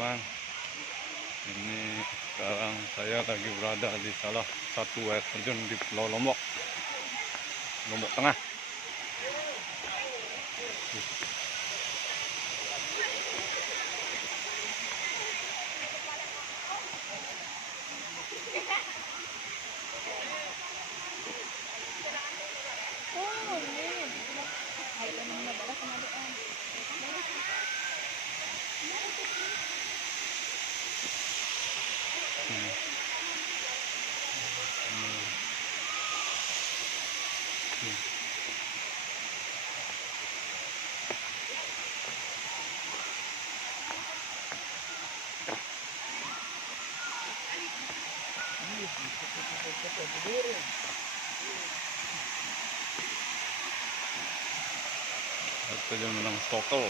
teman-teman. Ini sekarang saya lagi berada di salah satu air terjun di Pulau Lombok, Lombok Tengah. Terjun Menang Stokel.